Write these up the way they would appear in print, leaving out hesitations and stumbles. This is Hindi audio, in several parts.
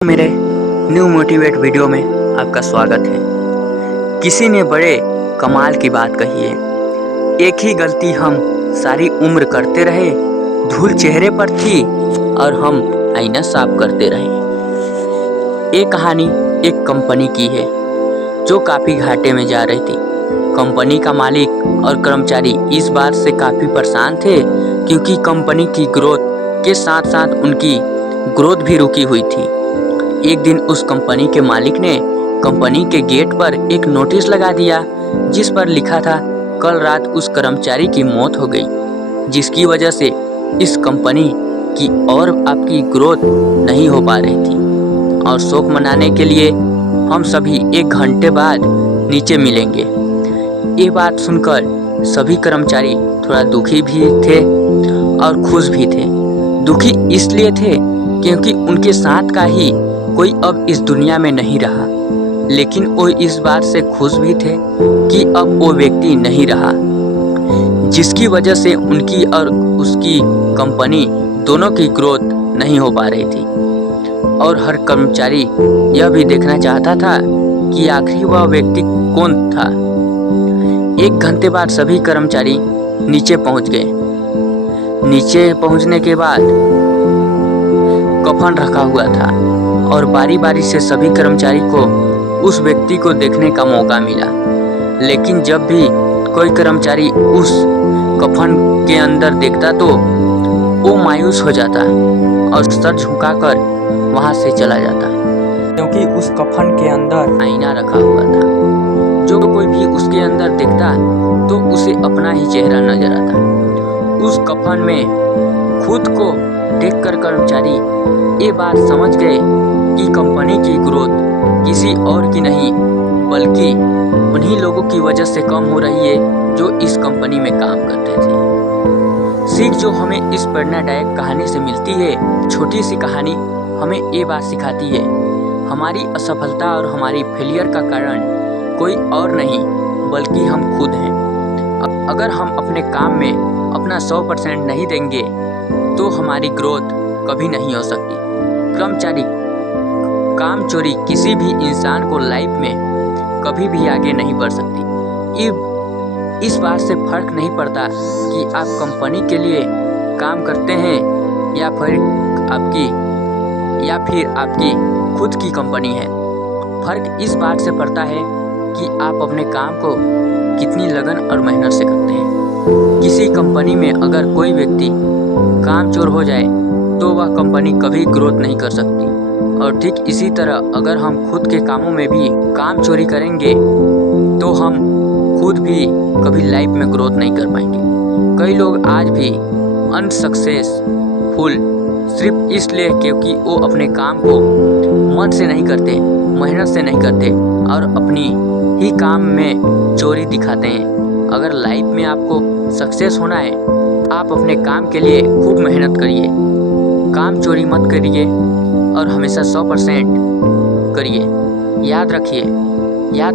मेरे न्यू मोटिवेट वीडियो में आपका स्वागत है। किसी ने बड़े कमाल की बात कही है, एक ही गलती हम सारी उम्र करते रहे, धूल चेहरे पर थी और हम आईना साफ करते रहे। ये कहानी एक कंपनी की है जो काफ़ी घाटे में जा रही थी। कंपनी का मालिक और कर्मचारी इस बात से काफ़ी परेशान थे क्योंकि कंपनी की ग्रोथ के साथ साथ उनकी ग्रोथ भी रुकी हुई थी। एक दिन उस कंपनी के मालिक ने कंपनी के गेट पर एक नोटिस लगा दिया जिस पर लिखा था, कल रात उस कर्मचारी की मौत हो गई, जिसकी वजह से इस कंपनी की और आपकी ग्रोथ नहीं हो पा रही थी और शोक मनाने के लिए हम सभी 1 घंटे बाद नीचे मिलेंगे। ये बात सुनकर सभी कर्मचारी थोड़ा दुखी भी थे और खुश भी थे। दुखी इसलिए थे क्योंकि उनके साथ का ही कोई अब इस दुनिया में नहीं रहा, लेकिन वो इस बात से खुश भी थे कि अब वो व्यक्ति नहीं रहा जिसकी वजह से उनकी और उसकी कंपनी दोनों की ग्रोथ नहीं हो पा रही थी। और हर कर्मचारी यह भी देखना चाहता था कि आखिर वह व्यक्ति कौन था। 1 घंटे बाद सभी कर्मचारी नीचे पहुंच गए। नीचे पहुंचने के बाद कफन रखा हुआ था और बारी बारी से सभी कर्मचारी को उस व्यक्ति को देखने का मौका मिला, लेकिन जब भी कोई कर्मचारी उस कफन के अंदर देखता तो वो मायूस हो जाता और सर झुकाकर वहां से चला जाता, क्योंकि उस कफन के अंदर आईना रखा हुआ था। जो कोई भी उसके अंदर देखता तो उसे अपना ही चेहरा नजर आता। उस कफन में खुद को देखकर कर्मचारी ये बात समझ गए कि कंपनी की ग्रोथ किसी और की नहीं बल्कि उन्हीं लोगों की वजह से कम हो रही है जो इस कंपनी में काम करते थे। सीख जो हमें इस प्रेरणादायक कहानी से मिलती है, छोटी सी कहानी हमें ये बात सिखाती है, हमारी असफलता और हमारी फेलियर का कारण कोई और नहीं बल्कि हम खुद हैं। अगर हम अपने काम में अपना 100% नहीं देंगे तो हमारी ग्रोथ कभी नहीं हो सकती। काम चोरी किसी भी इंसान को लाइफ में कभी भी आगे नहीं बढ़ सकती। इस बात से फर्क नहीं पड़ता कि आप कंपनी के लिए काम करते हैं या फिर आपकी खुद की कंपनी है। फर्क इस बात से पड़ता है कि आप अपने काम को कितनी लगन और मेहनत से करते हैं। किसी कंपनी में अगर कोई व्यक्ति काम चोर हो जाए तो वह कंपनी कभी ग्रोथ नहीं कर सकती, और ठीक इसी तरह अगर हम खुद के कामों में भी काम चोरी करेंगे तो हम खुद भी कभी लाइफ में ग्रोथ नहीं कर पाएंगे। कई लोग आज भी अनसक्सेसफुल सिर्फ इसलिए क्योंकि वो अपने काम को मन से नहीं करते, मेहनत से नहीं करते और अपनी ही काम में चोरी दिखाते हैं। अगर लाइफ में आपको सक्सेस होना है, आप अपने काम के लिए खूब मेहनत करिए, काम चोरी मत करिए और हमेशा 100% करिए। याद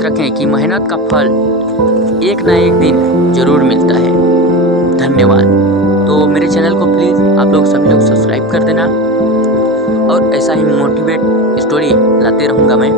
रखें कि मेहनत का फल एक ना एक दिन ज़रूर मिलता है। धन्यवाद। तो मेरे चैनल को प्लीज़ आप लोग सभी लोग सब्सक्राइब कर देना और ऐसा ही मोटिवेट स्टोरी लाते रहूँगा मैं।